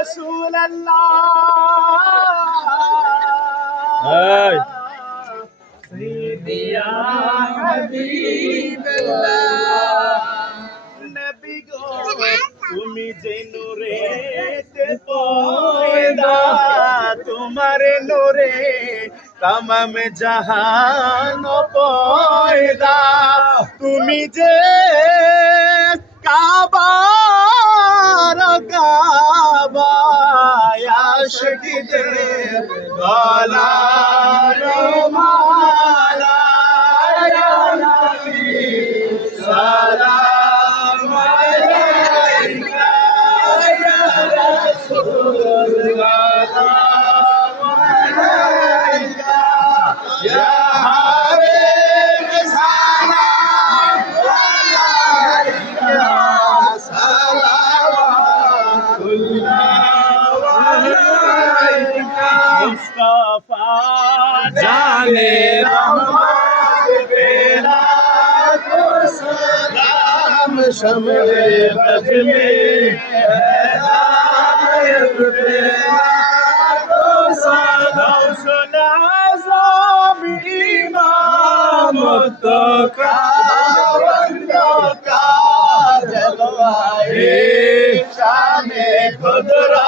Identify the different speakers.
Speaker 1: رسول الله سيدي يا حبيب الله তোমার নূরে তামাম জাহান পয়দা। তুমি যে কাবার কাবা আশিকদের মুস্তফা জানে রহমত বেলা সালাম শমে বদলে হেদায়েত বেলা তো সালাম সুনা আজম ইমাম তো কা জলওয়ায়ে শানে খদরা